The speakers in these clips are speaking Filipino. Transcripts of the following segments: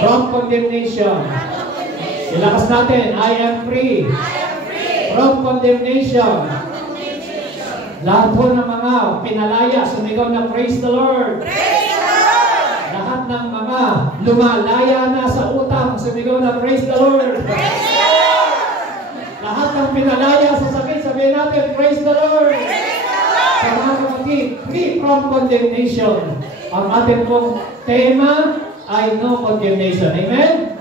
from condemnation. Ilakas natin, I am free from condemnation. Lahat po ng mga pinalaya, sumigaw na praise the Lord. Lahat ng mga lumalaya na sa utang, sumigaw na praise the Lord. Lahat ng pinalaya sa sakit, sabihin natin, praise the Lord. Sa mga kapatid, free from condemnation. Ang ating pong tema ay no condemnation. Amen?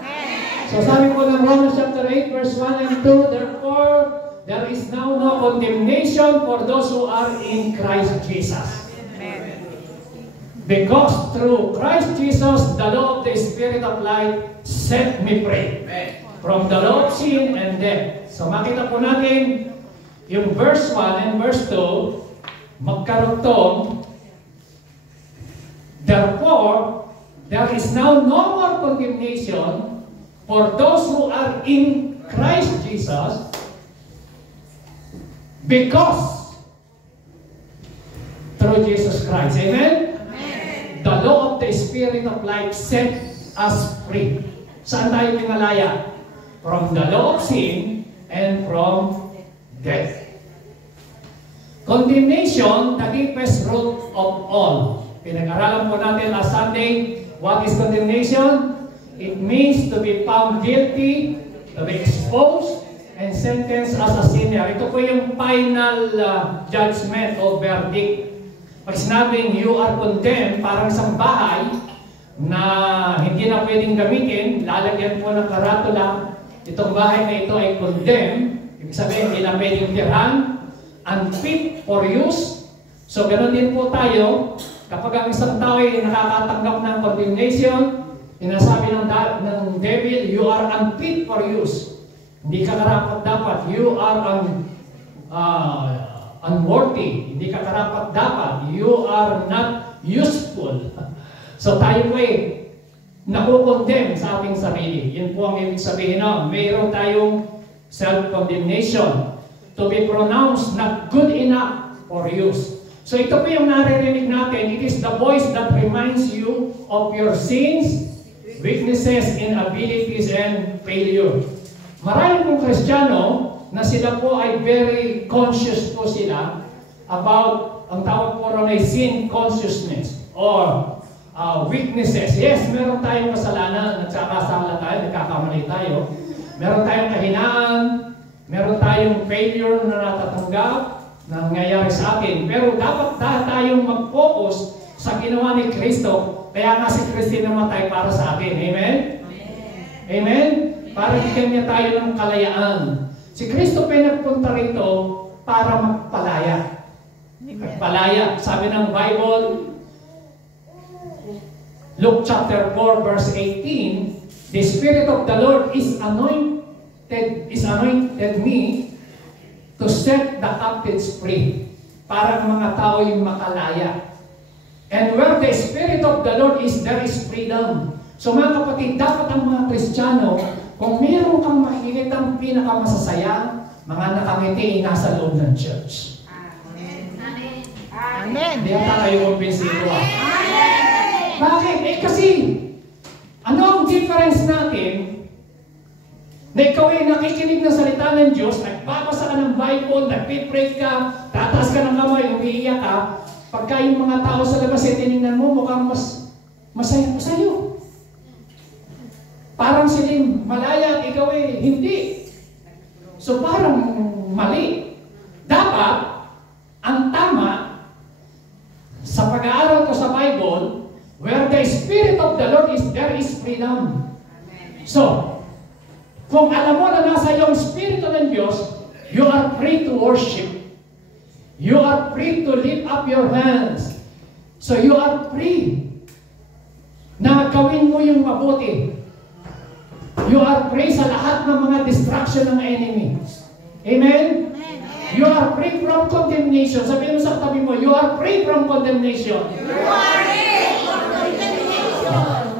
So sabi po ng Romans chapter 8 verse 1 and 2, therefore, there is now no condemnation for those who are in Christ Jesus. Because through Christ Jesus, the law of the Spirit of life set me free from the law of sin and death. So makita po natin yung verse 1 and verse 2, magkarugtong, therefore, there is now no more condemnation for those who are in Christ Jesus, because through Jesus Christ. Amen? Amen. The law of the Spirit of life set us free. Saan tayo pinalaya? From the law of sin and from death. Condemnation, the deepest root of all. Pinag-aralan po natin last Sunday, what is condemnation? It means to be found guilty, to be exposed, and sentenced as a sinner. Ito po yung final judgment o verdict. Pag sinabing you are condemned, parang isang bahay na hindi na pwedeng gamitin, lalagyan po ng karatula, itong bahay na ito ay condemned, ibig sabihin hindi na pwedeng tirhan, unfit for use. So ganoon din po tayo, kapag ang isang tao ay nakakatanggap ng condemnation, sinasabi ng devil, you are unfit for use. Hindi ka karapat-dapat. You are unworthy. Hindi ka karapat-dapat. You are not useful. So tayo po nakukondemn sa ating sarili. Yun po ang ibig sabihin na mayroon tayong self-condemnation to be pronounced not good enough for use. So ito po yung naririnig natin. It is the voice that reminds you of your sins, weaknesses, inabilities, and failure. Marami pong Kristiyano na sila po ay very conscious po sila about, ang tawag po ron ay sin consciousness or weaknesses. Yes, meron tayong kasalanan, nagsakasala tayo, nagkakamali tayo. Meron tayong kahinaan, meron tayong failure na natatanggap, na nangyayari sa atin. Pero dapat tayong mag-focus sa ginawa ni Kristo. Kaya nga si Kristo namatay para sa atin. Amen? Amen? Para bigyan niya tayo ng kalayaan. Si Kristo pinagpunta rito para magpalaya. Magpalaya. Sabi ng Bible, Luke chapter 4 verse 18, the Spirit of the Lord is anointed me to set the captives free. Para ang mga tao yung makalaya. And where the Spirit of the Lord is, there is freedom. So mga kapatid, dapat ang mga Kristiyano, kung meron kang makikitang pinakamasasaya, mga nakangiti, nasa loob ng church. Amen. Amen. Hindi ata kayo kumpinsido. Bakit? Kasi, ano ang difference natin na ikaw ay nakikinig ng salita ng Diyos, nagbabasa ka ng Bible, nagpipray ka, tataas ka ng kamay, umiiyak ka, pagka yung mga tao sa labas ay tinignan mo, mukhang masaya pa sa'yo. Parang siling malaya at ikaw ay hindi. So parang mali. Dapat, ang tama, sa pag-aaral ko sa Bible, where the Spirit of the Lord is, there is freedom. So, kung alam mo na nasa iyong Espiritu ng Diyos, you are free to worship. You are free to lift up your hands. So you are free na gawin mo yung mabuti. You are free sa lahat ng mga distraction ng enemy. Amen? You are free from condemnation. Sabihin mo sa katabi mo, you are free from condemnation. You are free from condemnation.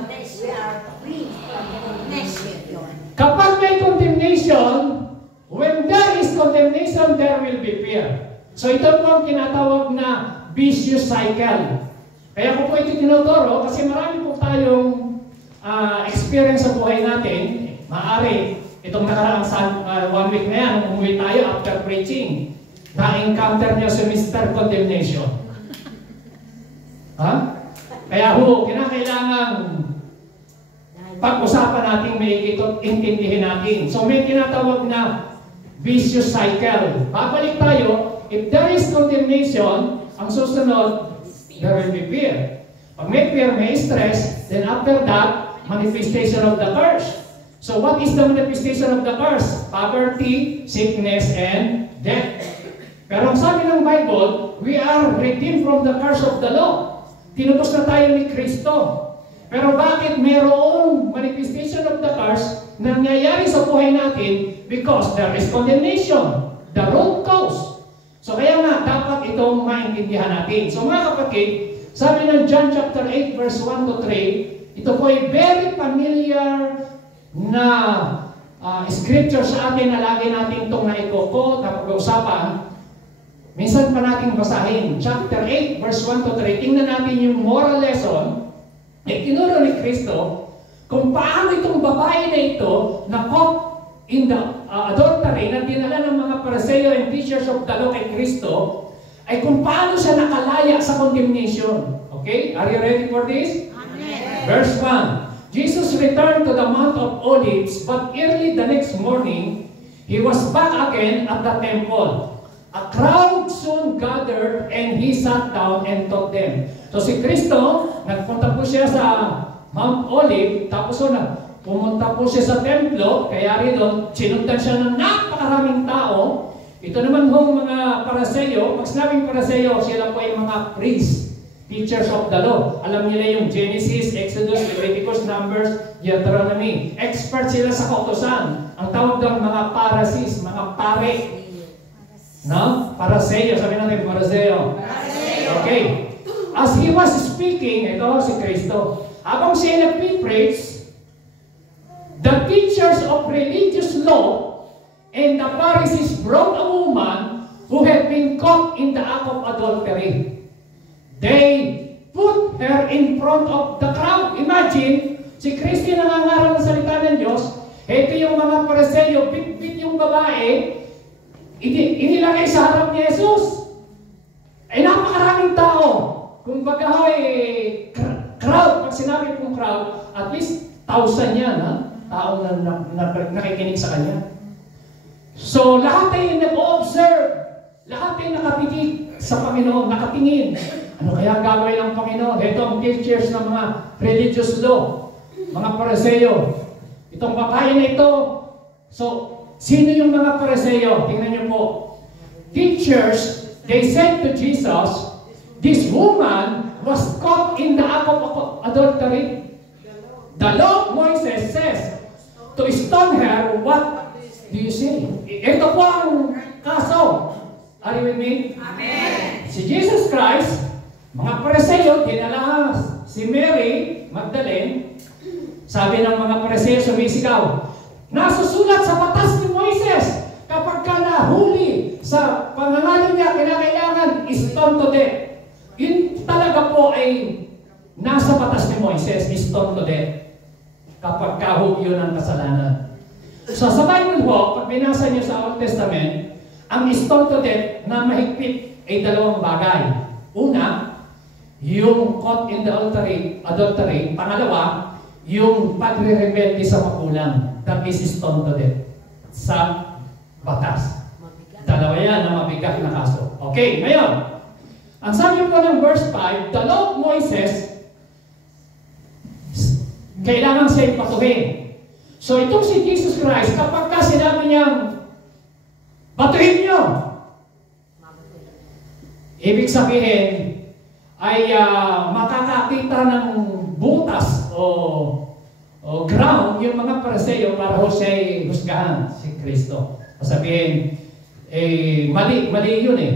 Kapag may condemnation, when there is condemnation, there will be fear. So ito po ang tinatawag na vicious cycle. Kaya ko po ito tinuturo kasi marami po tayong experience sa buhay natin, maaari, itong nakaraang 1 week na yan, umuwi tayo after preaching, na-encounter niyo si Mr. Condemnation. Ha? Kaya kinakailangan pag-usapan natin may intindihin natin. So may tinatawag na vicious cycle. Babalik tayo, if there is condemnation, ang susunod, there will be fear. Pag may fear, may stress, then after that, manifestation of the curse. So what is the manifestation of the curse? Poverty, sickness, and death. Pero ang sabi ng Bible, we are redeemed from the curse of the law. Tinubos na tayo ni Kristo. Pero bakit mayroong manifestation of the curse na nangyayari sa buhay natin? Because there is condemnation. The root cause. So kaya nga, dapat itong maintindihan natin. So mga kapatid, sabi ng John chapter 8 verse 1 to 3, ito po ay very familiar na scripture sa atin na lagi natin itong naikoko na pag-uusapan. Minsan pa natin basahin. Chapter 8 verse 1 to 3, tingnan natin yung moral lesson. Tinuro ni Kristo kung paano itong babae na ito na caught in the adultery na dinala ng mga Pariseo and teachers of the law kay Kristo, ay kung paano siya nakalaya sa condemnation. Okay? Are you ready for this? Amen. Verse 1. Jesus returned to the Mount of Olives, but early the next morning, he was back again at the temple. A crowd soon gathered and he sat down and taught them. So si Kristo, nagpunta po siya sa Mount Olive, tapos pumunta po siya sa templo, kaya rin doon, sinundan siya ng napakaraming tao. Ito naman hong mga Pariseo, pag sinabing Pariseo, sila po ay mga priests, teachers of the law. Alam nila yung Genesis, Exodus, Leviticus, Numbers, Deuteronomy. Expert sila sa kautusan. Ang tawag doon mga Pharisees, mga pare. No? Pariseo, sabi natin Pariseo. Okay. As he was speaking, ito si Kristo, habang siya nagpipreach, the teachers of religious law and the Pharisees brought a woman who had been caught in the act of adultery. They put her in front of the crowd. Imagine, si Kristo nangangaral ng salita ng Diyos, ito yung mga Pariseo, bit-bit yung babae, inilagay sa harap ni Jesus. Ay napakaraming tao. Kung baga crowd, pag sinabi kong crowd, at least 1,000 yan, ha? Tao na nakikinig sa kanya. So lahat ay nag-observe, lahat ay nakatingin sa Panginoon, nakatingin. Ano kaya gagawin ng Panginoon? Ito ang teachers ng mga religious law, mga Pariseo. Itong babae na ito. So, sino yung mga Pariseo? Tingnan niyo po. Teachers, they said to Jesus, this woman was caught in the act of adultery. The law of Moses says, to stone her, what do you say? Ito po ang kaso. Are you with me? Amen. Si Jesus Christ, mga Pariseo, dinala si Mary Magdalene, sabi ng mga Pariseo, sumisigaw, nasusulat sa batas ni Moises, kapag ka nahuli sa pangangalan niya, kailangan stone to death. Yun talaga po ay nasa batas ni Moises, stone to death. Kapag kahog yun ang kasalanan. So sa Bible po, pag binasa niyo sa Old Testament, ang stone to death na mahigpit ay dalawang bagay. Una, yung caught in the adultery. Pangalawa, yung pagre-rebelde sa magulang. That is stone to death. Sa batas. Dalawa yan na mabigat na kaso. Okay, ngayon, ang sabi po ng verse 5, the law of Moses, kailangan siya ipatuhin. So itong si Jesus Christ, kapag ka sinabi niyang, batuhin niyo, ibig sabihin, ay makakakita ng butas o ground yung mga Pariseo para ho siya husgahan si Kristo. Sabihin, mali yun eh.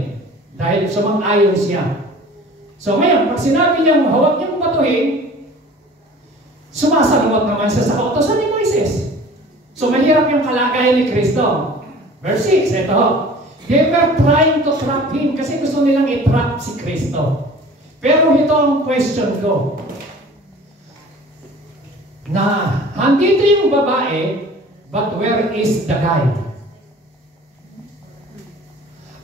Dahil sumang-ayon siya. So ngayon, pag sinabi niyang huwag niyong batuhin, sumasalungat naman siya sa kautosan ni Moises. So mahirap yung kalagayan ni Kristo. Verse 6, ito. They were trying to trap him kasi gusto nilang i-trap si Kristo. Pero ito ang question ko. na andito yung babae, but where is the guy?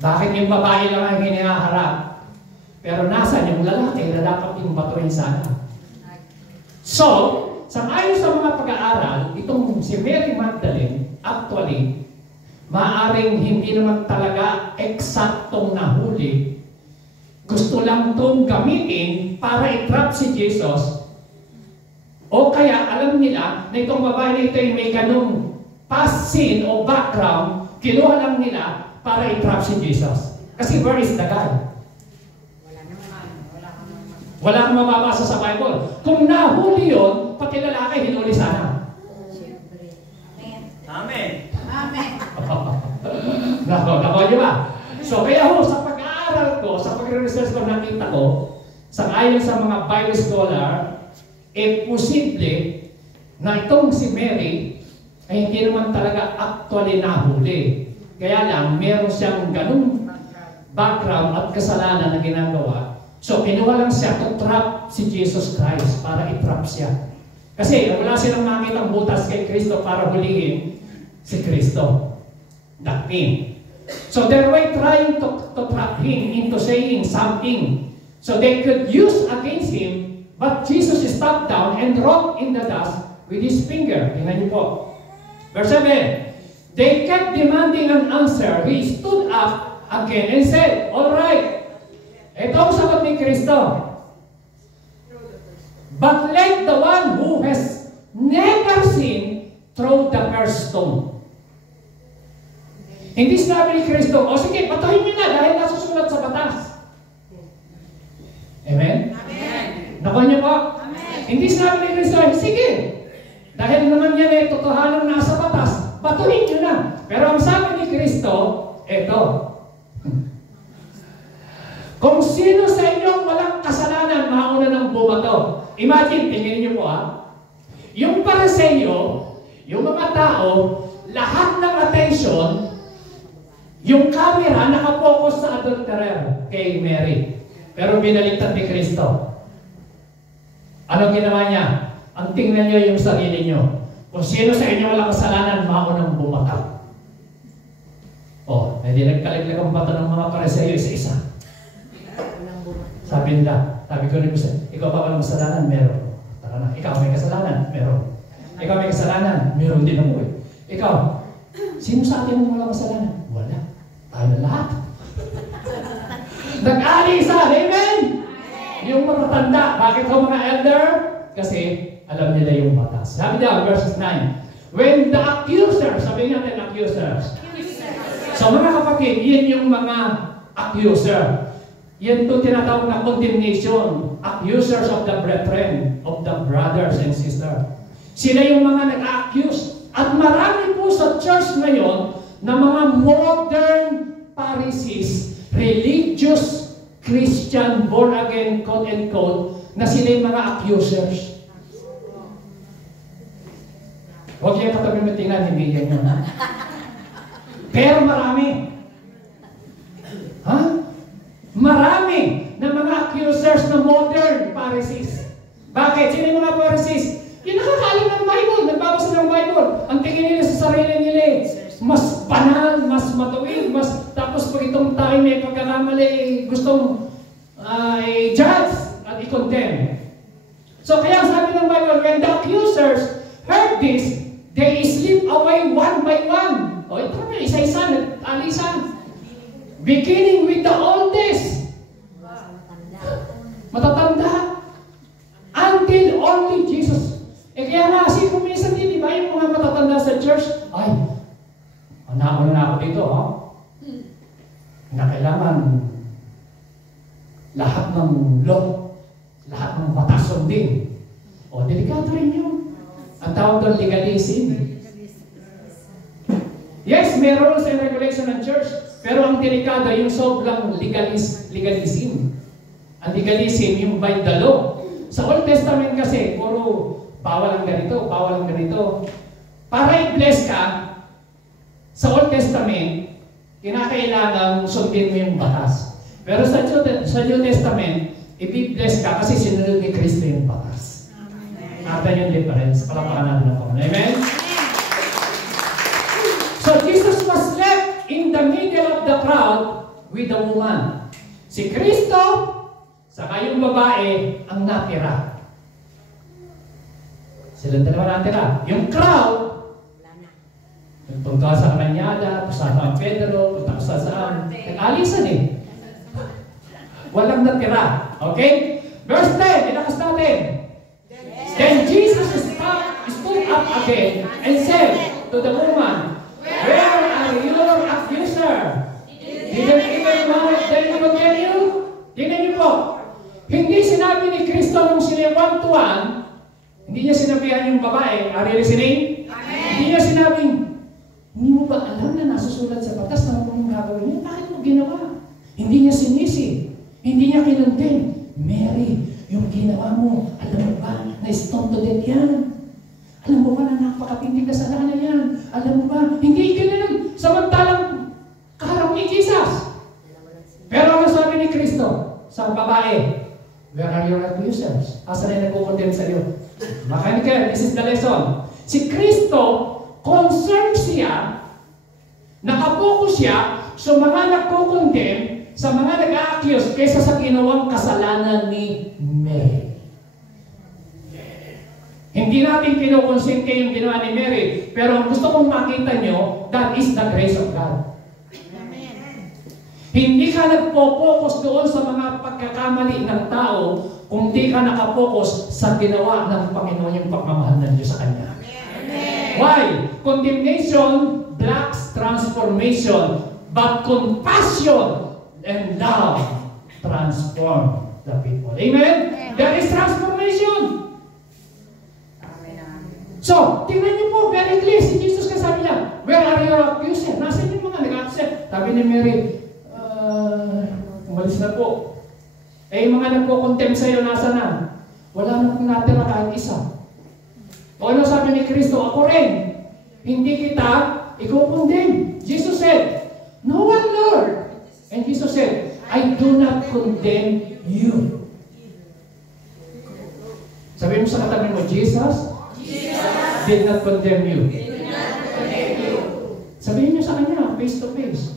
Bakit yung babae lang ang hinaharap? Pero nasan yung lalaki na dapat yung batuin sana? So, sangayon sa mga pag-aaral, itong si Mary Magdalene, actually, maaring hindi naman talaga eksaktong nahuli. Gusto lang itong gamitin para i-trap si Jesus. O kaya alam nila na itong babae na ito ay may ganung past sin o background, kinuha lang nila para i-trap si Jesus. Kasi where is the guy? Wala kang mababasa sa Bible. Kung nahuli yun, pati lalaki, hinuli sana. Amen. Amen. Nako niyo ba? So kaya ho, sa pag-aaral ko, sa pag-research ko, nakita ko, sa ayon sa mga Bible scholar, posible na itong si Mary ay hindi naman talaga actually nahuli. Kaya lang, meron siyang ganung background at kasalanan na ginagawa. So, kinuha lang siya to trap si Jesus Christ para i-trap siya. Kasi wala silang makitang butas kay Kristo para hulihin si Kristo. That mean. So, they were trying to trap him into saying something. So, they could use against him, but Jesus stopped down and wrote in the dust with his finger. Tingnan niyo po. Verse 7. They kept demanding an answer. He stood up again and said, all right. Ito ang sagot ni Kristo. But let the one who has never sinned throw the first stone. Hindi sinabi ni Kristo, o sige, patayin niyo na dahil nasusulat sa batas. Amen? Amen. Nakuha niyo po? Amen. Hindi sinabi ni Kristo, sige, dahil naman yan eh, totohanan nasa batas, patuhin niyo na. Pero ang sabi ni Kristo, eto, kung sino sa inyong walang kasalanan, mauna ng bumato. Imagine, tingnan niyo po yung Pariseo, yung mga tao, lahat ng attention, yung camera nakapokus sa adulterer kay Mary. Pero binaliktad ni Kristo. Ano ginawa niya? Ang tingnan niyo yung sarili niyo. Kung sino sa inyo walang kasalanan, maunang bumato. Hindi nagkaliglag ang bato ng mga Pariseo isa-isa. Sabi nila, sabi ko rin sa ikaw pa walang kasalanan? Meron. Tara na. Ikaw may kasalanan? Meron. Ikaw may kasalanan? Meron din ako eh. Ikaw, sino sa atin ang walang kasalanan? Wala. Tayo na lahat. Nag-alisa. Amen? Yung matatanda. Bakit ho mga elder? Kasi alam nila yung batas. Sabi niya, verses 9. When the accusers, sabi natin accusers. So mga kapatid, yan yung mga accuser. Yan ito tinatawag na condemnation. Accusers of the brethren, of the brothers and sisters. Sila yung mga nag-accuse. At marami po sa church ngayon na mga modern Pharisees, religious Christian, born again, quote and quote, na sila yung mga accusers. Huwag yung katabi mo tingnan, hindi yan yun. Pero marami. Marami na mga accusers na modern Pharisees. Bakit? Sino yung mga Pharisees? Yung nakakalim ng Bible, nagbabasa ng Bible. Ang tingin nila sa sarili nila, mas banal, mas matuwid, tapos pag itong tayo may pagkakamali, gustong i-judge at i-condemn. So kaya sabi ng Bible, when the accusers heard this, they slip away one by one. Ito na, isa-isa, alisan. Beginning with the oldest. Matatanda. Until only Jesus. Kaya nga, kung minsan din, di ba, yung mga matatanda sa church, ay, nauna na ako dito, na kailangan lahat ng law, lahat ng batas sundin. Delikado rin yun. Ang tawag doon, legalism. Yes, may rules and regulation ng church. Pero ang delikado, yung sobrang legalism. Ang legalism, yung by the law. Sa Old Testament kasi, puro bawal ang ganito, bawal ang ganito. Para i-bless ka, sa Old Testament, kinakailangan sundin mo yung batas. Pero sa New Testament, i-bless ka kasi sinunod ni Kristo yung batas. Natin yung difference. Palapakan natin ang Panginoon. Amen? So, Jesus was left in the middle of the crowd with the woman. Si Kristo, saka yung babae, ang natira. Silang dalawa natira. Yung crowd, punta sa Aranyada, punta sa San Pedro, punta sa saan. Nag-alisan eh. Walang natira. Okay? Verse 10, inakas natin. Then Jesus stood up again and said to the woman, "Where are your accuser? Didn't even one of them condemn you?" Tingnan niyo po. Hindi sinabi ni Kristo nung sila one-to-one, hindi niya sinabihan yung babae, "Are you listening?" Hindi niya sinabing, "Hindi mo ba alam na nasusulat sa batas na kung gagawin niya? Bakit mo ginawa?" Hindi niya sinisi. Hindi niya kinundin. "Mary, yung ginawa mo, alam mo ba na stone to death yan? Alam mo ba na napakatinding kasalanan yan? Alam mo ba?" Hindi ginanon. Samantalang kaharap ni Jesus. Pero ano sabi ni Kristo sa babae? "Where are your accusers?" Asa na nagkukondem sa iyo? Makinig kayo, this is the lesson. Si Kristo, concerned siya, nakapokus siya sa mga nagkukondem, sa mga nag-a-accuse kaysa sa ginawang kasalanan ni Mary. Hindi natin kinukonsente yung ginawa ni Mary, pero ang gusto kong makita nyo, that is the grace of God. Hindi ka nagpo-focus doon sa mga pagkakamali ng tao kung di ka nakapokus sa ginawa ng Panginoon yung pagmamahal ng Diyos sa Kanya. Why? Condemnation blocks transformation, but compassion and love transform the people. Amen? There is transformation. So, tingnan niyo po, very clear, si Jesus kasabi niya, "Where are your accusers?" Nasaan yung mga nag-accuse? Sabi ni Mary, umalis na po. Eh, yung mga nagko-contempt sa'yo, nasa na? Wala na pong natira kahit isa. O ano sabi ni Kristo? Ako rin. Hindi kita i-condemn. Jesus said, "No one, Lord." And Jesus said, "I do not condemn you." Sabi mo sa katabi mo, Jesus did not condemn you. Sabihin niyo sa Kanya, face to face.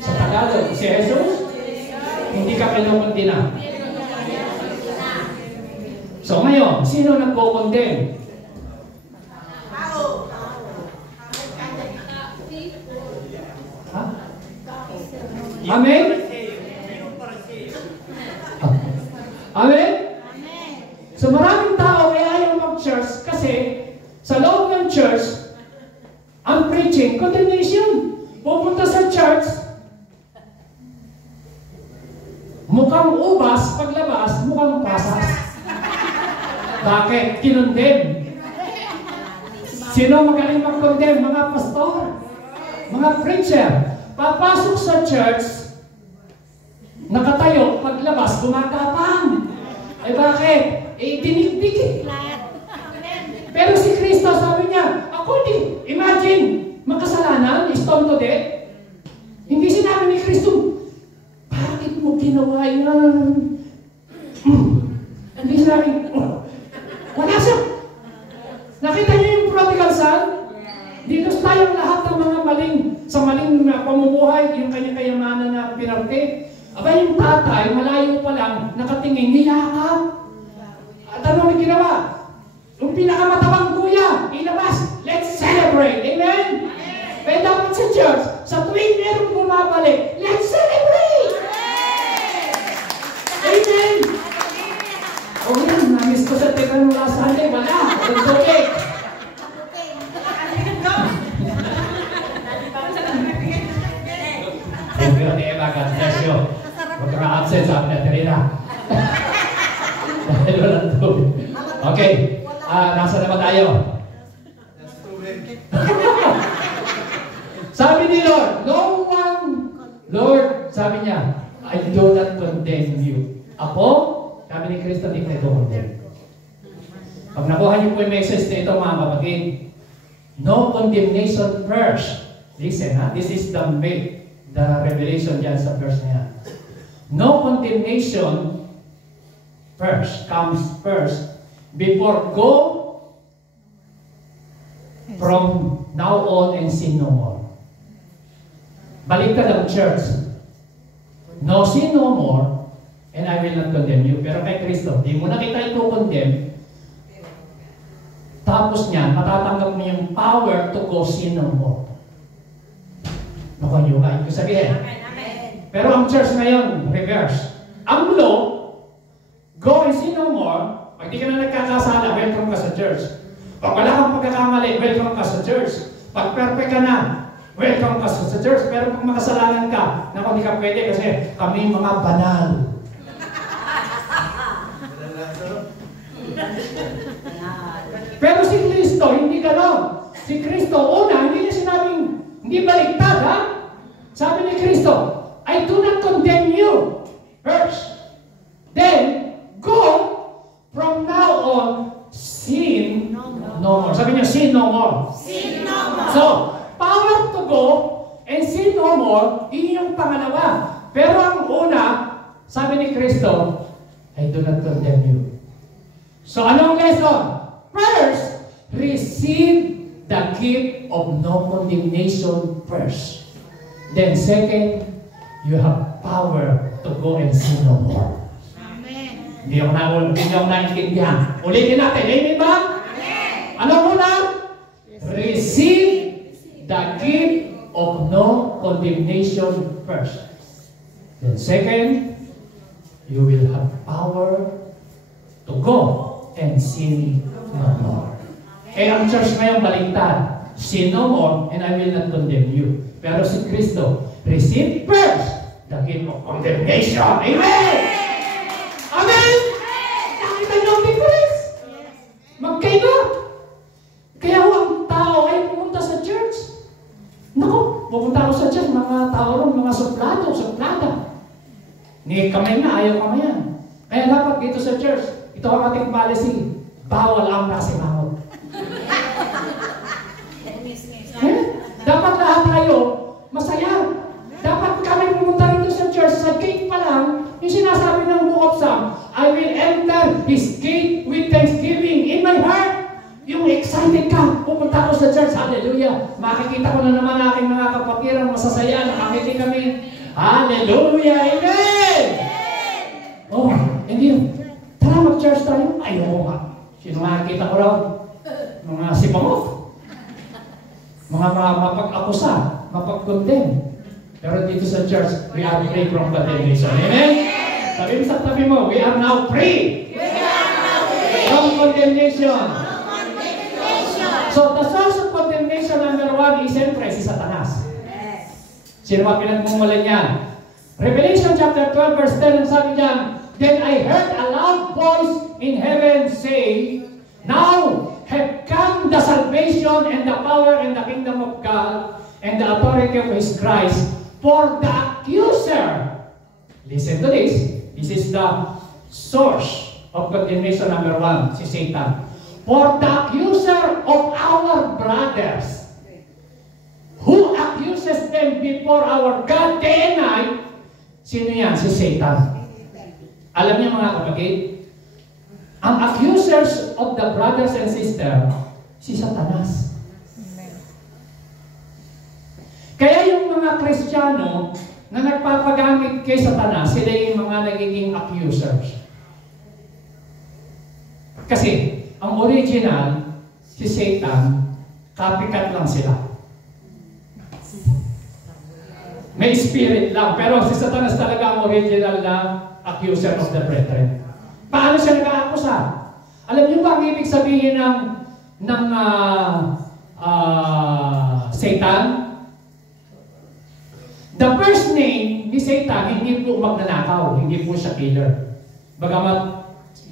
Sa Tagalog, si Jesus, hindi ka kinukondena. So ngayon, sino nagko-condemn? Ha? Amen? Amen? So maraming tao ay ayaw mag-church kasi sa loob ng church, ang preaching, condemnation. Pupunta sa church, mukhang ubas, paglabas, mukhang pasas. Bakit? Kinondem. Sino magaling mag-condemn? Mga pastor, mga preacher. Papasok sa church, nakatayo, paglabas, gumagapang. Eh bakit? Eh, dinigdig eh. Pero si Kristo, sabi niya, ako din, imagine, makasalanan, stone to death. Hindi sinabi ni Kristo, bakit mo ginawa yan? Hindi sinabi, wala siya. Nakita niyo yung prodigal son? Dito tayong lahat ng mga maling, sa maling pamumuhay, yung kanyang kayamanan na pinarte. Aba yung tatay, malayo pa lang, nakatingin, niyakap. At ano may ginawa? Yung pinakamatabang kuya, ilabas, let's celebrate. Amen? Kaya dapat sa church, sa tuwing merong bumabalik, let's celebrate! Amen! O yan, namiss ko sa teka nung last Sunday, wala. Nagdokek. Thank you, Eva, God bless you. Huwag ka absent, sabi na Terina. Dahil walang tubig. Okay, nasa naman tayo. Sabi ni Lord, no one, Lord, sabi niya, I do not condemn you. Ako, sabi ni Kristo, hindi ko condemn. Pag nakuha niyo po yung message na ito, mga kapatid, no condemnation first. Listen, ha? This is the revelation dyan sa verse na yan. No condemnation first, comes first before go from now on and sin no more. Baliktad ang church. No sin no more, and I will not condemn you. Pero kay Kristo, di mo na kita i-condemn. Tapos niyan, matatanggap mo yung power to go sin no more. Nakanyugay ko sabihin. Pero ang church ngayon, reverse. Ang law, go and sin no more. Pag di ka na nagkakasala, welcome ka sa church. Pag wala kang pagkakamali, welcome ka sa church. Pag perfect ka na, welcome ka sa church. Pero kung makasalanan ka, naku, hindi ka pwede kasi kami mga banal. Pero si Kristo, hindi ganon. Si Kristo, una, hindi niya sinabing, hindi baliktad, ha? Sabi ni Kristo, I do not condemn you. First. Then, go from now on, sin no more. Sabi niya, sin no more. Sin no more. So, power to go and sin no more, yun yung pangalawa. Pero ang una, sabi ni Kristo, I do not condemn you. So, anong lesson? First, receive the gift of no condemnation first. Then second, you have power to go and sin no more. Amen. Hindi ako naintindihan. Ulitin natin. Amen ba? Amen. Anong una? Receive the gift of no condemnation first. Then second, you will have power to go and sin no more. Eh, ang church ngayon baliktad. Sin no more, and I will not condemn you. Pero si Kristo, receive first the gift of condemnation. Amen! Amen! Nakita niyo ang difference? Magkaiba. Kaya ang tao ay pumunta sa church. Naku, pumunta ako sa church, mga tao ron, mga suplada. Ni kamay na, ayaw kamayan. Kaya dapat dito sa church, ito ang ating policy. Bawal ang nasimangot. Dapat lahat tayo masaya. Dapat kami pumunta rito sa church, sa gate pa lang, yung sinasabi ng Book of Psalms, I will enter His gate with thanksgiving in my heart. Yung excited ka, pupunta ako sa church, hallelujah. Makikita ko na naman aking mga kapatiran, masasaya, nakangiti kami. Hallelujah, amen! Oh, hindi. Tara mag-church tayo. Ayaw nga. Sino makikita ko raw? Mga sipangot. Mga mapag-akusa, mapag-condemn. Pero dito sa church, we are free from condemnation. Amen? Sabi mo sa tabi mo, we are now free. We are now free From condemnation. from condemnation. So, the source of condemnation number one is siyempre si Satanas. Yes. Sino ba pinagmumulan niyan? Revelation chapter 12 verse 10, ang sabi niyan, Then I heard a loud voice in heaven say, Now have come the salvation and the power and the kingdom of God and the authority of His Christ, for the accuser. Listen to this. This is the source of condemnation number one, si Satan. For the accuser of our brothers, who accuses them before our God day and night. Sino yan? Si Satan. Alam niyo mga kapatid, ang accusers of the brothers and sisters, si Satanas. Kaya yung mga Kristiyano na nagpapagamit kay Satanas, sila yung mga nagiging accusers. Kasi, ang original, si Satan, copycat lang sila. May spirit lang. Pero si Satanas talaga ang original na accuser of the brethren. Paano siya nag-aakusa? Alam niyo ba ang ibig sabihin ng Satan? The first name ni Satan, hindi po magnanakaw, hindi po siya killer. Bagamat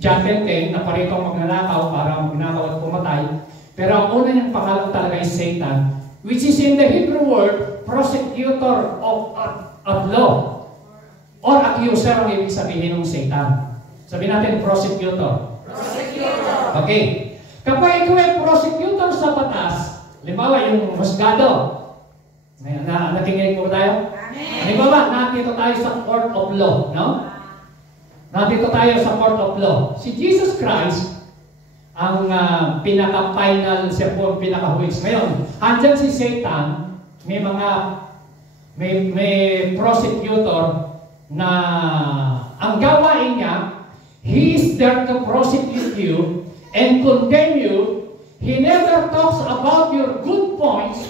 John 10:10, na paritong magnanakaw para magnakaw at pumatay. Pero ang una niyang pangalan talaga is Satan, which is in the Hebrew word, prosecutor of law. Or accuser ang ibig sabihin ng Satan. Sabihin natin, prosecutor. Prosecutor. Okay. Kapag ikaw ay prosecutor sa batas, halimbawa yung husgado, nakikinig po tayo? Amen. Halimbawa, nandito tayo sa court of law, no? Nandito tayo sa court of law. Si Jesus Christ, ang pinaka-final, siya po ang pinaka-huwis. Ngayon, andyan si Satan, may prosecutor na ang gawain niya, he is there to prosecute you and condemn you. He never talks about your good points.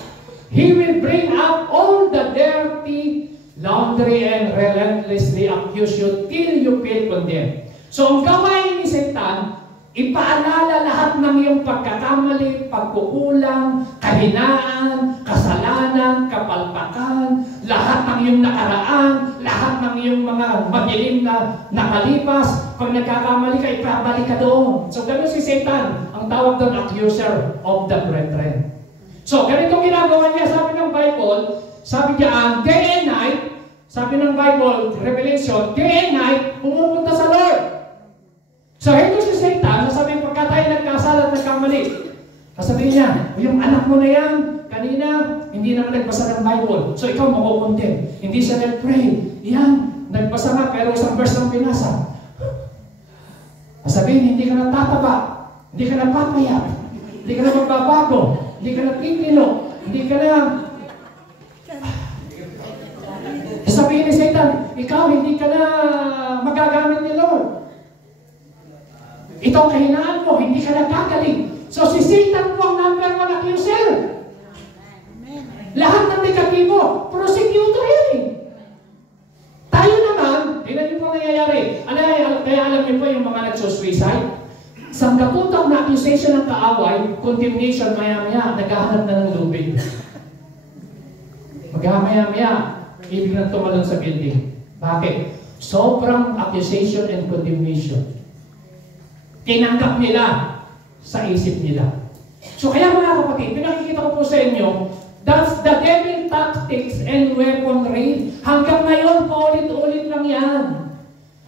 He will bring up all the dirty laundry and relentlessly accuse you till you feel condemned. So ang gawain ni Satan, ipaalala lahat ng iyong pagkakamali, pagkukulang, kahinaan, kasalanan, kapalpakan, lahat ng iyong nakaraan, lahat ng iyong mga madilim na nakalipas. Pag nagkakamali ka, ipabalik ka doon. So gano'n si Satan, ang tawag doon, accuser of the brethren. So ganitong ginagawa niya, sabi ng Bible, sabi niya, day and night, sabi ng Bible, Revelation, day and night, pumupunta sa Lord. So, ito si Satan, sasabihin pagka tayo nagkasala at nagkamali. Sasabihin niya, yung anak mo na yan, kanina, hindi naman nagbasa ng Bible. So, ikaw makukontent. Hindi siya nag-pray. Yan, nagbasa nga, pero isang verse lang pinasa. Sasabihin, hindi ka natataba, hindi ka napapayat, hindi ka na magbabago, hindi ka na titino, hindi ka na... Sasabihin ni Satan, ikaw, hindi ka na magagamit ni Lord. Itong kahinaan mo, hindi ka nagkagaling. So si Satan po ang number 1 accuser. Lahat ng negatibo, prosecutor yan eh. Tayo naman, tingnan niyo po nangyayari. Kaya alam niyo po yung mga nagsusuicide. Sa katutang na accusation ng kaaway, condemnation, maya-maya, naghahanap na ng lubid. Maya-maya, ibig na tumalon sa building. Bakit? Sobrang accusation and condemnation. Tinanggap nila sa isip nila. So kaya mga kapatid, pinakikita ko po sa inyo, that's the devil tactics and weaponry. Hanggang ngayon, paulit-ulit lang yan.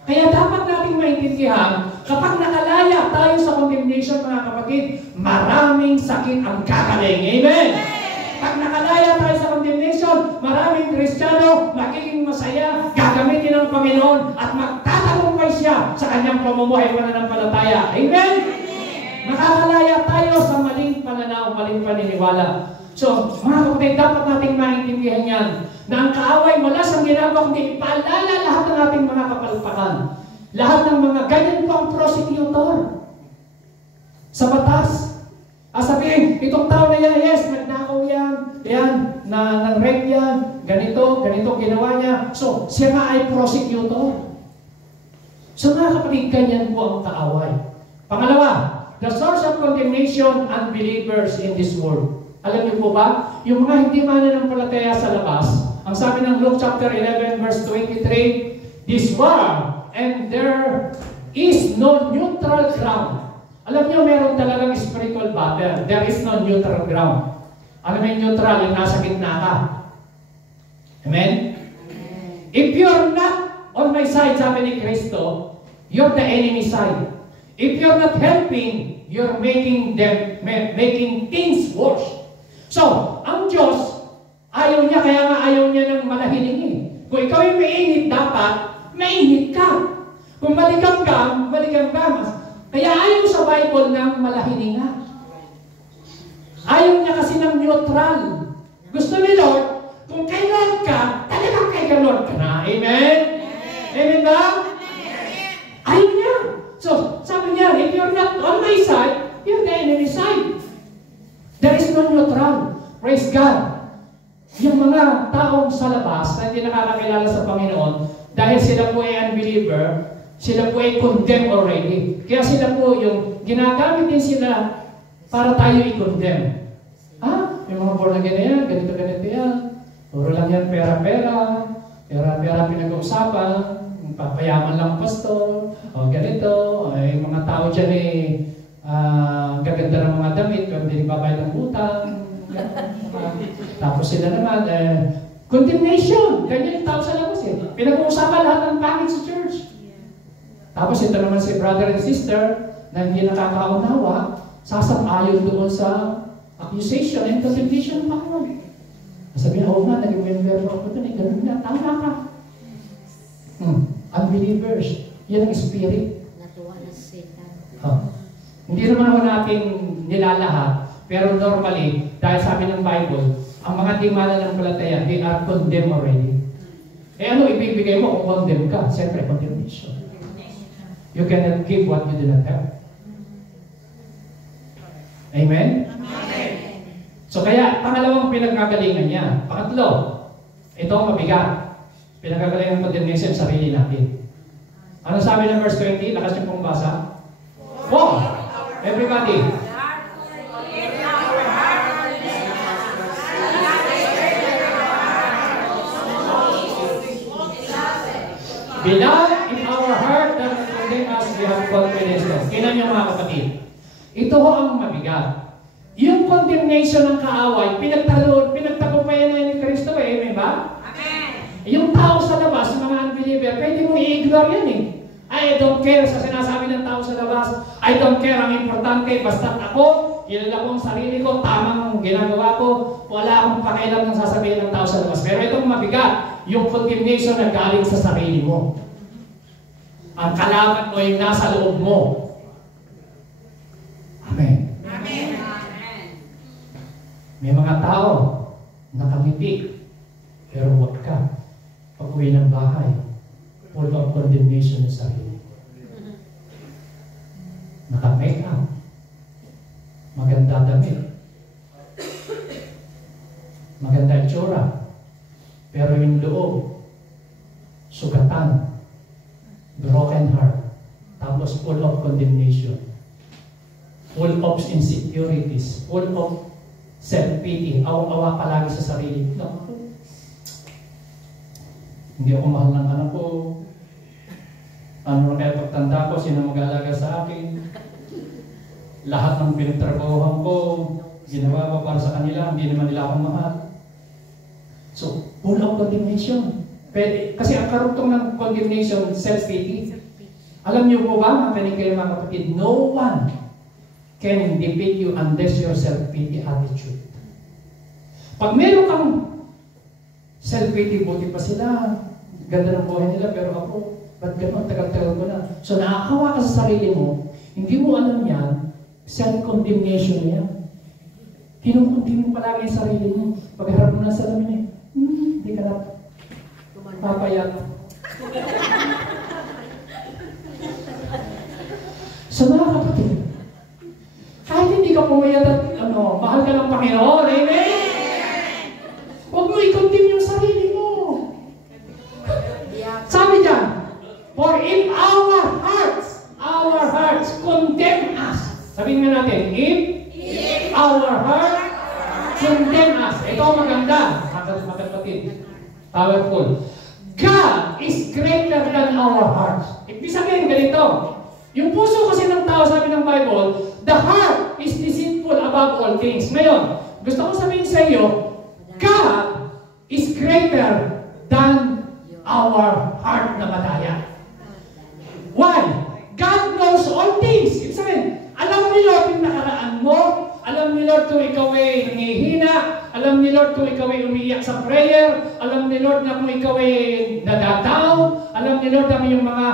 Kaya dapat nating maintindihan, kapag nakalaya tayo sa condemnation, mga kapatid, maraming sakit ang kakaling. Amen? Pag nakalaya tayo sa condemnation, maraming Kristiyano magiging masaya, gagamitin ng Panginoon at magtatagumpay siya sa kanyang pamumuhay pananampalataya. Amen? Makakalaya tayo sa maling pananaw, maling paniniwala. So, mga kapatid, dapat nating maintindihan yan na ang kaaway wala siyang ginagawa kundi ipaalala lahat ng ating mga kapalpakan. Lahat ng mga ganyan po ang prosecutor sa batas. Sabihin, itong tao na yan, yes, nagnakaw yan, nang-rape yan, ganito ginawa niya. So, siya nga ay prosecutor. So, mga kapatid, ganyan po ang kaaway. Pangalawa, the source of condemnation unbelievers in this world. Alam niyo po ba, yung mga hindi mananampalataya sa labas, ang sabi ng Luke chapter 11 verse 23, this war, and there is no neutral ground. Alam niyo, meron talagang spiritual battle. There is no neutral ground. Alam mo yung neutral, yung nasa gitna ka. Amen? If you're not on my side, sabi ni Kristo, you're the enemy side. If you're not helping, you're making things worse. So, ang Diyos, ayaw niya, kaya nga ayaw niya ng malahiling. Kung ikaw yung mainit, dapat mainit ka. Kung malikang ka, kaya ayaw sa Bible ng malahilingan. Ayaw niya kasi ng neutral. Gusto ni Lord, kung kay Lord ka, talagang kay Lord ka na. Amen? Amen ba? Ayaw niya. So, sabi niya, if you're not on my side, you're the enemy side. There is no neutral. Praise God. Yung mga taong sa labas na hindi nakakakilala sa Panginoon, dahil sila po ay unbeliever, sila po ay condemned already. Kaya sila po yung ginagamit din sila para tayo i-condemn. Yung mga born again na yan, ganito yan. Puro lang yan, pera-pera pinag-uusapan, papayaman lang pastor, o ganito, ay mga tao dyan gaganda ng mga damit, pero hindi babayad ng utang. Tapos sila naman, condemnation, ganyan yung tao sa labas eh. Pinag-uusapan lahat ng pangit sa church. Tapos ito naman si brother and sister na hindi nakakaunawa, sasang-ayon doon sa accusation and condemnation ng Panginoon. Sabi niya, oo nga, naging member ako doon, ganun na, tama ka. Unbelievers, yan ang spirit. Natuwa na si Satan. Hindi naman ako natin nilalahat, pero normally, dahil sabi ng Bible, ang mga di mananampalataya, they are condemned already. Eh ano ibibigay mo kung condemn ka? Siyempre, condemnation. You cannot give what you do not have. Amen? Amen. So kaya, pangalawang pinagkagalingan niya. Pangatlo, ito ang mabigat. Pinagkagalingan ng condemnation sa sarili natin. Ano sabi ng verse 20? Lakas yung pong basa. Oh! Everybody. Beloved, in our heart that condemn us, we have confidence. Tingnan niyo mga kapatid. Ito ho ang mabigat. Yung condemnation ng kaaway, pinagtagumpayan na ni Kristo eh, amen ba? Amen. Yung tao sa labas, yung mga unbeliever, pwede mo i-ignore yan eh. I don't care sa sinasabi ng tao sa labas. I don't care, ang importante, basta ako, kilala ko ang sarili ko, tamang ginagawa ko, wala akong pakialam ng sasabihin ng tao sa labas. Pero itong mabigat, yung condemnation na galing sa sarili mo. Ang kalaban mo ay nasa loob mo. Amen. Amen. May mga tao nakangiti, pero huwag ka. Pag-uwi ng bahay, full of condemnation sa sarili. Naka-make up, maganda damit, maganda itsura, pero yung loob, sugatan, broken heart, tapos full of condemnation, full of insecurities, full of self-pity, awa-awa palagi sa sarili. No. Hindi ako mahal ng anak ko. Ano na kaya pagtanda ko, sino mag-alaga sa akin? Lahat ng pinagtrabahuhan ko, ginawa ko para sa kanila, hindi naman nila ako mahal. So, full of condemnation. Kasi ang karugtong ng condemnation, self-pity. Alam niyo po ba, mga kayo mga kapatid, no one can defeat you unless your self-pity attitude. Pag meron kang self-pity, buti pa sila, ganda ng buhay nila, pero ako, ba't gano'n, tagal-tagal ko na. So nakakawa ka sa sarili mo, hindi mo alam yan, self-condemnation yan. Kinukundin mo palagi yung sarili mo. Pagharap mo na sa lamin hindi ka na papayat. So mga kapatid, kahit hindi ka pumayat at mahal ka ng Panginoon, amen? Huwag mo i-condemn yung sarili mo. Sabi dyan, for if our hearts condemn us. Sabihin nga natin, if our heart condemn us. Ito ang maganda. Magkapatid. Powerful. God is greater than our hearts. Ibig sabihin ganito. Yung puso kasi ng tao, sabi ng Bible, the heart is deceitful above all things. Ngayon, gusto ko sabihin sa iyo, God is greater than our heart na madaya. Why? God knows all things. Ibig sabihin, alam ni Lord yung nakaraan mo, alam ni Lord kung ikaw ay nangihina, alam ni Lord kung ikaw ay umiiyak sa prayer, alam ni Lord na kung ikaw ay nadadaw, alam ni Lord na yung mga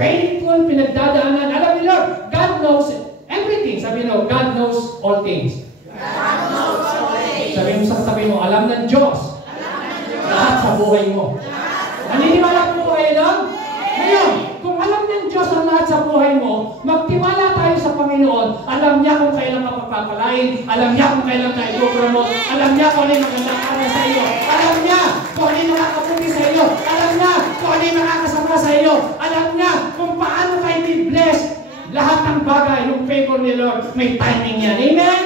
painful pinagdadaanan, alam ni Lord, God knows everything. Sabi mo, God knows all things. God knows all things. Sabi mo sa katabi mo, alam ng Diyos. Lahat sa buhay mo. Naniniwala mo kayo lang? Ngayon, kung alam ng Diyos ang lahat sa buhay mo, magtiwala tayo sa Panginoon. Alam niya kung kailan mapapapalain, alam niya kung kailan tayo i-promote, alam niya kung ano yung magandang araw sa iyo, alam niya kung ano yung makakaputi sa iyo, alam niya kung ano yung makakasama sa iyo, alam niya kung paano kayo i-bless. Lahat ng bagay, yung favor ni Lord, may timing yan. Amen?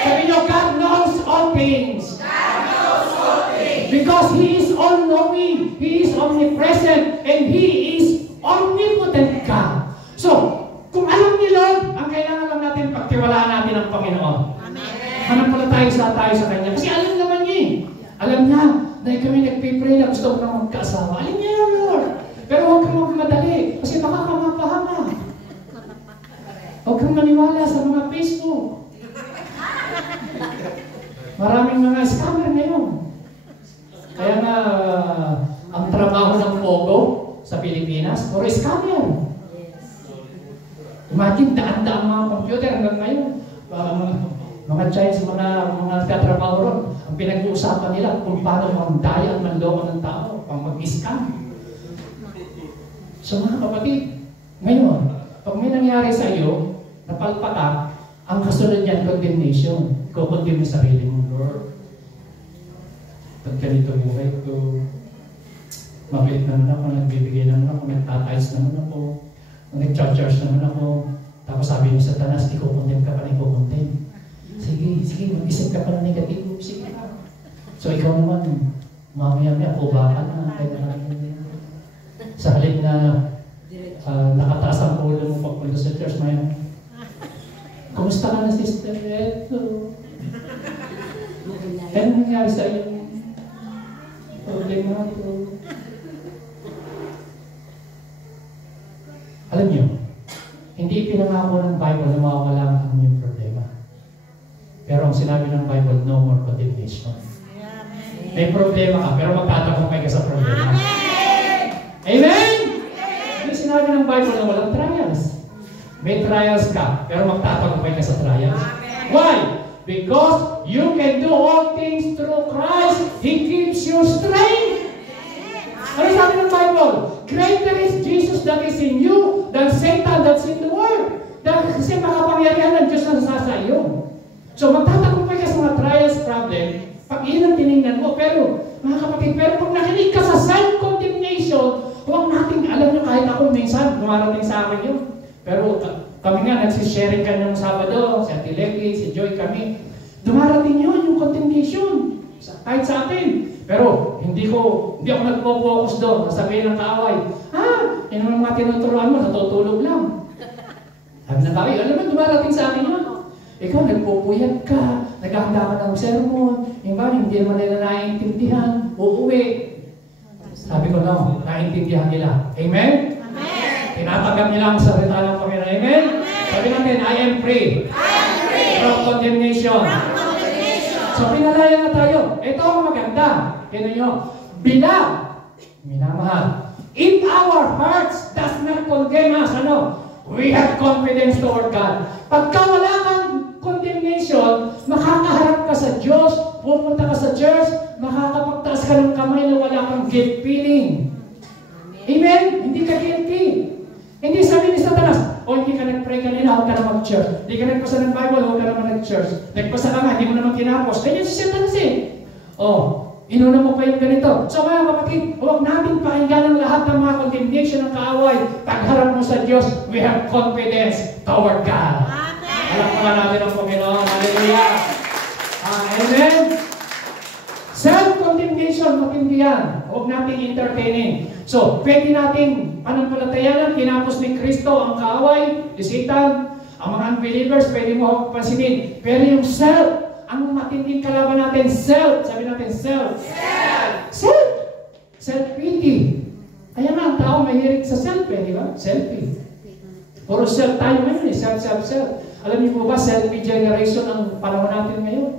Sabi niyo, God knows all things. God knows all things. Because He is all-knowing, He is omnipresent, and He is omnipotent God. So, kung alam ni Lord, ang kailangan lang natin pagtiwalaan natin ang Panginoon. Amen. Hanap pala tayo sa Kanya. Kasi alam naman niya eh. Alam niya, dahil kami nagpipray na gusto ko na magkaasawa. Alam niya yun, Lord. Pero huwag kang magmadali, kasi baka ka mapahama. Huwag kang maniwala sa mga Facebook. Maraming mga scammer ngayon. Kaya nga, ang trabaho ng Pogo sa Pilipinas, puro scammer. Imagine, daan-daan mga computer hanggang ngayon. Mga Chinese, mga katrabaho ron, ang pinag-uusapan nila kung paano magdaya at manloko ng tao, pang mag-scam. So mga kapatid, ngayon, pag may nangyari sa iyo, napalpa ka, ang kasunod niyan, condemnation. Kukondem mo sarili mo, Lord. Pag ganito buhay ko, mabait naman ako, nagbibigay naman ako, nagtatayos naman ako, nag-charge naman ako. Tapos sabi ni Satanas, ikukondem ka pa na ikukondem. Sige, mag-isip ka pa na negatibo. Sige ka. So ikaw naman, mamaya-maya, puba ka na. Sa halip na nakataas ang ulo mo pagpunta sa church, maya, kumusta ka na, sister? Eto. Ano nangyari sa iyo? Problema ko. Alam niyo, hindi pinangako ng Bible na mawawala ang iyong problema. Pero ang sinabi ng Bible, no more condemnation. May problema ka, pero magtatagumpay ka sa problema. Amen? Hindi sinabi ng Bible na walang trials. May trials ka, pero magtatagumpay ka sa trials. Why? Because you can do all things through Christ. He gives you strength. Ano sabi ng Bible? Greater is Jesus that is in you than Satan that's in the world. Dahil kasi makapangyarihan ng Diyos na nasa iyo. So magtatagumpay ka sa mga trials, problem, pag yun ang tinignan mo. Pero, mga kapatid, pag nakinig ka sa self-condemnation, huwag natin, alam nyo, kahit ako minsan, dumarating sa akin yun. Pero kami nga, nagsisharing ka ng Sabado, si Ate Lecky, si Joy, kami. Dumarating yun, yung condemnation. Kahit sa atin. Pero, hindi ako nagpo-focus doon. Nasabihin ng kaaway, yun ang mga tinuturuan mo, natutulog lang. Sabi ng kaaway, alam mo, dumarating sa akin yun. Ikaw, nagpupuyat ka, naghahanda ka ng sermon, hindi naman nila naiintindihan, uuwi. Sabi ko, no, naiintindihan nila. Amen? Amen. Tinatanggap nila ang salita ng Panginoon. Amen? Sabi natin, I am free. From condemnation. So, pinalaya na tayo. Ito ang maganda. Kaya nyo, minamahal. If our hearts does not condemn us, we have confidence toward God. Pagka wala kang condemnation, makakaharap ka sa Diyos, pupunta ka sa church, makakapagtaas ka ng kamay na wala kang guilt feeling. Amen? Hindi ka guilty. Hindi sabi ni Satanas, hindi ka nag-pray kanina, huwag ka na mag-church. Hindi ka nagpasa ng Bible, huwag ka naman nag-church. Nagpasa ka nga, hindi mo naman kinapos. Kanya si Satanas inuna mo pa yung ganito. So mga kapatid, huwag natin pakinggan ang lahat ng mga condemnation ng kaaway. Pagharap mo sa Diyos, we have confidence toward God. Alam mo natin ang Panginoon. Hallelujah. Amen. Self-condemnation, matindi yan. Huwag natin entertaining. So, pwede natin panampalatayanan, tinapos ni Kristo ang kaaway, ni Satan, ang mga unbelievers, pwede mo pansinin. Pero yung self, ang matinding kalaban natin, self. Sabi natin, self. Self. Self-pity. Kaya nga, ang tao mahilig sa self, di ba? Selfie. Puro self tayo ngayon, self. Alam niyo po ba, selfie generation ang panahon natin ngayon?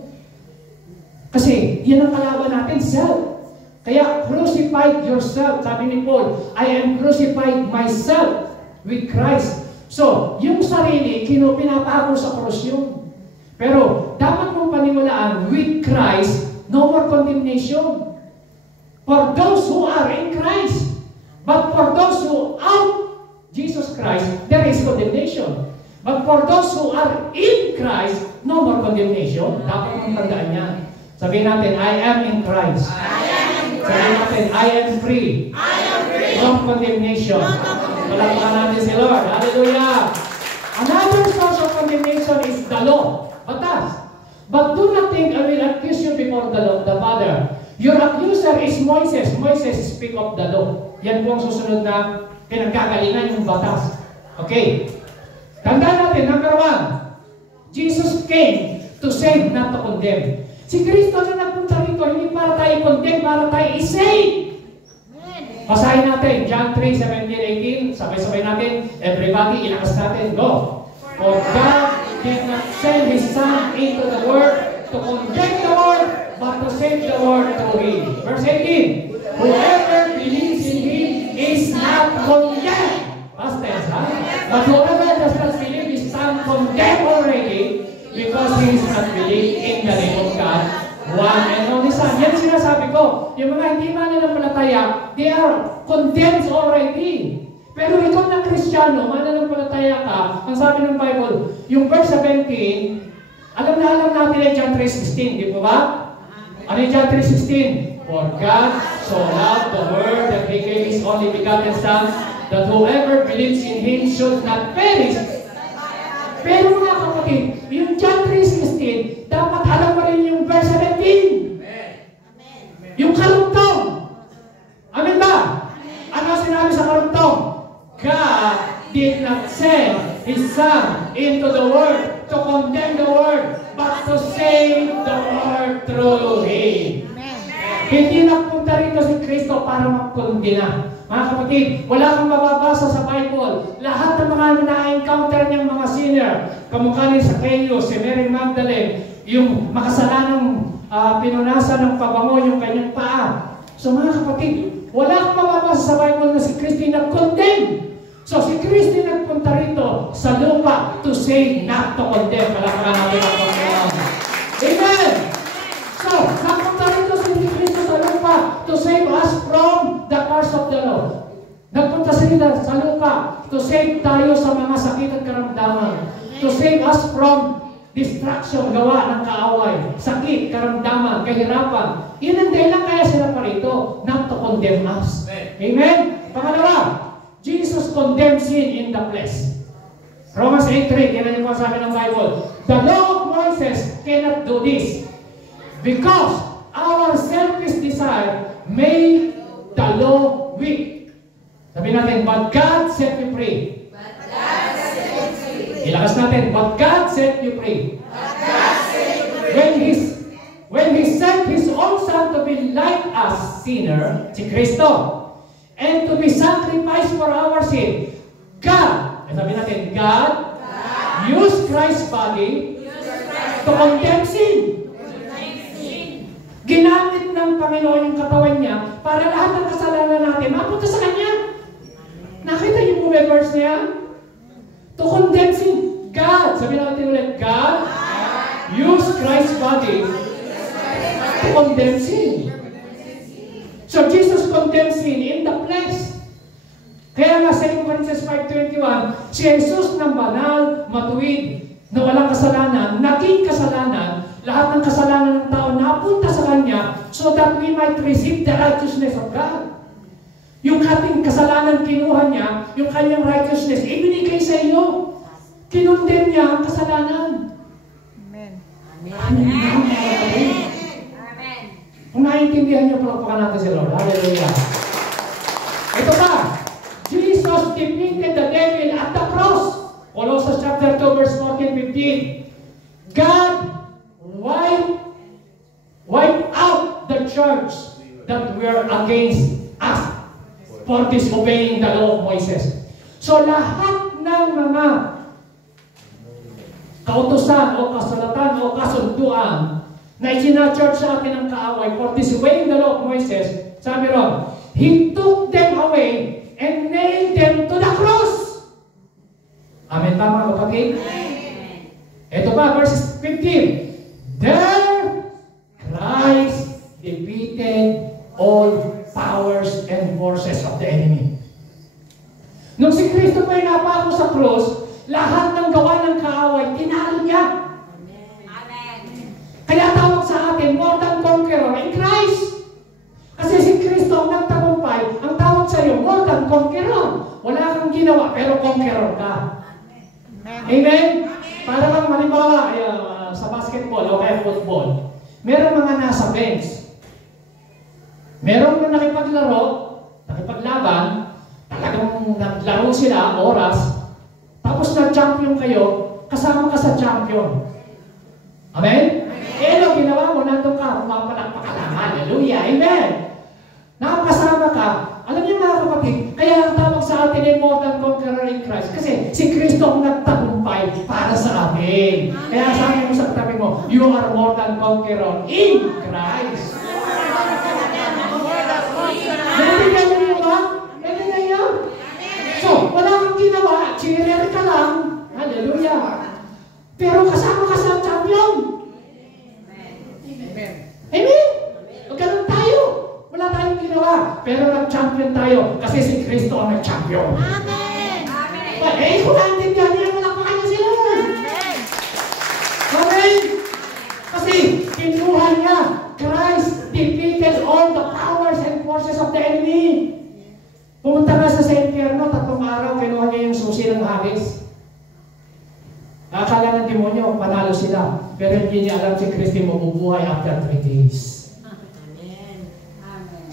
Kasi, yan ang kalaban natin, self. Kaya, crucified yourself. Sabi ni Paul, I am crucified myself with Christ. So, yung sarili, pinapako sa krus yun. Pero, dapat mong paniwalaan, with Christ, no more condemnation. For those who are in Christ. But for those who are Jesus Christ, there is condemnation. But for those who are in Christ, no more condemnation. Dapat mong tandaan yan. Sabihin natin, I am in Christ. Sabihin natin, I am free. From condemnation. Palakpakan natin si Lord. Hallelujah. Another source of condemnation is the law. Batas. But do not think I will accuse you before the Father. Your accuser is Moises. Moises speak of the law. Yan po ang susunod na pinagkagalingan yung batas. Okay. Tandaan natin, number 1, Jesus came to save, not to condemn. Si Kristo na nagpunta rito, hindi para tayo condemn, para tayo i-save. Basahin natin, John 3:17-18. Sabay-sabay natin. Everybody, ilakas natin. Go. For God did not send His Son into the world to condemn the world, but to save the world through Him. Verse 18. Whoever believes in Him is not condemned. Past tense, ha? But whoever does not believe cease not believe in the name of God, one and only Son. Yan sinasabi ko. Yung mga hindi mananampalataya, they are condemned already. Pero ikaw na Kristiyano, mananampalataya ka, ang sabi ng Bible, yung verse 17, alam natin ay John 3:16, di po ba? Ano yung John 3:16? For God so loved the world that He gave His only begotten Son, that whoever believes in Him should not perish. Pero mga kapatid, yung John 3:16, dapat alam mo rin yung verse 17. Yung karugtong. Amen ba? Ano sinabi sa karugtong? God did not send His Son into the world to condemn the world, but to save the world through Him. Hindi nagpunta rito si Kristo para magkondena. Mga kapatid, wala kang mababasa sa Bible. Lahat ng mga na-encounter niyang mga sinner, kamukha ni Zacchaeus, si Mary Magdalene, yung makasalanang pinunasan ng pabango yung kanyang paa. So mga kapatid, wala kang mababasa sa Bible na si Kristo nag-condemn. So si Kristo nagpunta rito sa lupa to save, not to condemn. Palakpakan natin ang Panginoon. Amen! So, nagpunta rito si Kristo sa lupa to save us from the curse of the law. Nagpunta sila sa lupa to save tayo sa mga sakit at karamdaman. To save us from distraction, gawa ng kaaway, sakit, karamdaman, kahirapan. Yun ang dahilan kaya sila pa rito, not to condemn us. Amen? Pangalawa, Jesus condemned sin in the flesh. Romans 8:3, kaya niyo po sabi ng Bible, the law of Moses cannot do this because our selfish desire made the law weak. Sabi natin, but God set you free. Ilakas natin, but God set you free. When He sent His own Son to be like us, sinner, si Kristo, and to be sacrificed for our sin, God, sabi natin, God used Christ's body to condemn sin. Ginamit ng Panginoon yung katawan niya para lahat ng kasalanan natin mapunta sa Kanya. Nakita niyo po may verse niya? To condemn sin. God, sabi natin ulit, God used Christ's body to condemn sin. So Jesus condemned sin in the flesh. Kaya nga sa 2 Corinthians 5:21, si Jesus ng banal, matuwid, na walang kasalanan, naging kasalanan, lahat ng kasalanan ng tao napunta sa Kanya so that we might receive the righteousness of God. Yung ating kasalanan kinuha niya, yung Kanyang righteousness, ibinigay sa iyo. Kinondemn niya ang kasalanan. Amen. Amen. Kung naiintindihan niyo, palakpakan natin si Lord. Hallelujah. Ito pa, Jesus defeated the devil at the cross. Colossians chapter 2, verse 14-15. God wiped out the church that were against us for disobeying the law of Moses. So lahat ng mga kautusan o kasulatan o kasunduan na isinachurch sa atin ng kaaway for disobeying the law of Moses, sabi ron, He took them away and nailed them to the cross. Amen ba mga kapatid? Ito pa, verse 15. There Christ defeated all powers and forces of the enemy. Nung si Kristo pa napako sa cross, lahat ng gawa ng kaaway, tinalo niya. Amen. Kaya tawag sa atin, more than conqueror in Christ. Kasi si Kristo ang nagtagumpay, ang tawag sa iyo, more than conqueror. Wala kang ginawa, pero conqueror ka. Amen? Para kang halimbawa, sa basketball o kaya football, meron mga nasa bench. Meron na nakipaglaban, talagang naglaro sila, oras, tapos na-champion kayo, kasama ka sa champion. Amen? Eh, ano ginawa mo? Nandun ka, mapalakpak ka lang. Hallelujah. Amen? Nakapasama ka. Alam niyo mga kapatid, kaya ang tawag sa atin ay more than conqueror in Christ. Kasi si Kristo ang nagtagumpay para sa atin. Kaya sabi mo sa katabi mo, you are more than conqueror in Christ. Naiintindihan niyo ba? Naiintindihan niyo? So, wala kang ginawa, cheerer ka lang. Hallelujah. Pero kasama ka sa champion. Amen. Amen? Ganun tayo. Wala tayong ginawa. Pero nag-champion tayo kasi si Kristo ang nag-champion. Amen. Amen. Kung naintindihan niya, malakpakan niya sila. Amen? Kasi kinuha niya, Christ defeated all the powers and forces of the enemy. Pumunta nga sa St. Pierno, 3 araw, kinuha niya yung susi ng Hades. Akala ng demonyo, panalo sila. Pero hindi niya alam si Kristo mabubuhay after 3 days. Amen. Amen.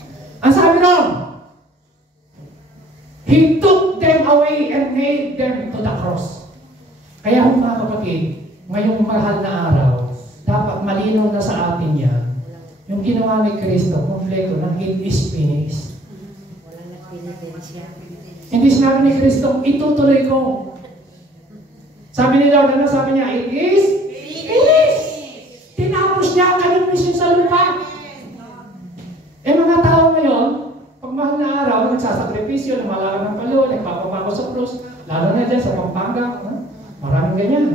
Ang sabi nun, He took them away and nailed them to the cross. Kaya mga kapatid, ngayong mahal na araw, dapat malinaw na sa atin yan. Yung ginawa ni Kristo, kompleto ng it is finished. Walang nagpinitensya. Hindi sinabi ni Kristo, itutuloy ko. Sabi ni Lord, ano sabi niya? It is finished. Tinapos niya ang kanyang mission sa lupa. Mga tao ngayon, pag mahal na araw, nagsasakripisyo, namalaran ng palo, nagpapapako sa krus, lalo na dyan sa Pampanga, maraming ganyan.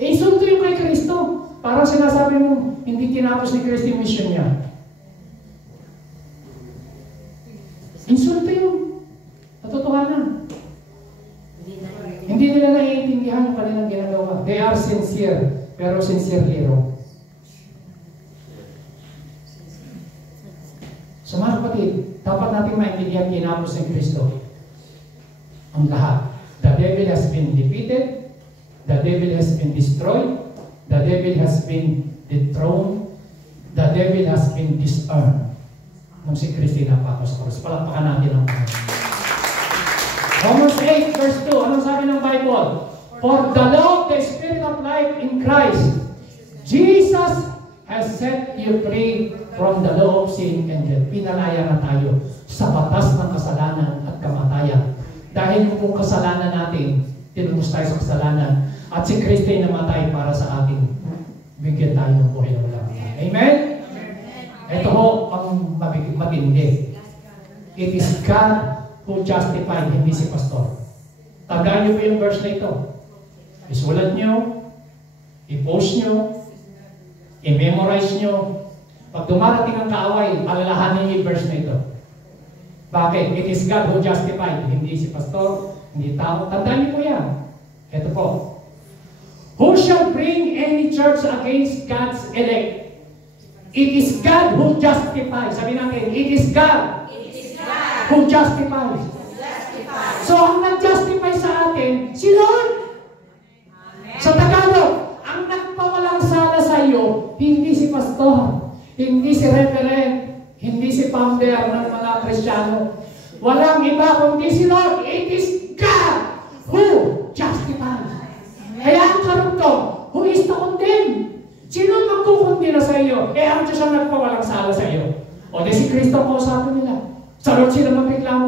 Insulto yung kay Kristo. Parang sinasabi mo, hindi tinapos ni Kristo yung mission niya. Insulto yung katotohanan. Hindi nila naiintindihan yung kanilang ginagawa. They are sincere, pero sincerely wrong. So mga kapatid, dapat natin maintindihan tinapos ni Kristo ang lahat. The devil has been defeated. The devil has been destroyed. The devil has been dethroned. The devil has been disarmed. Nung si Kristo napako sa krus. Palakpakan natin ang Romans 8 verse 2. Anong sabi ng Bible? For the law of the Spirit of life in Christ, Jesus has set you free from the law of sin and death. Pinalaya na tayo sa batas ng kasalanan at kamatayan. Dahil kung kasalanan natin, tinubos tayo sa kasalanan. At si Kristo ay namatay para sa atin. Bigyan tayo ng buhay na walang hanggan. Amen? Ito ho ang matindi. It is God who justified, hindi si pastor. Tandaan niyo po yung verse na ito. Isulat niyo, i-post niyo, i-memorize niyo. Pag dumarating ang kaaway, alalahanin niyo yung verse na ito. Bakit? It is God who justified, hindi si pastor, hindi tao. Tandaan niyo po yan. Ito po. Who shall bring any church against God's elect? It is God who justifies. Sabi natin, it is God, who justifies. So, ang nag-justify sa atin, si Lord. Sa Tagalog, ang nagpawalang sala sa iyo, hindi si pastor, hindi si reverend, hindi si founder ng mga Kristiyano. Walang iba kundi si Lord. It is God who justifies. Kaya ang karugtong, who is to condemn? Sino magkukundina sa iyo? Ang Diyos ang nagpawalang sala sa iyo. O di si Kristo ang kausapin nila. Sa Lord sila magreklamo.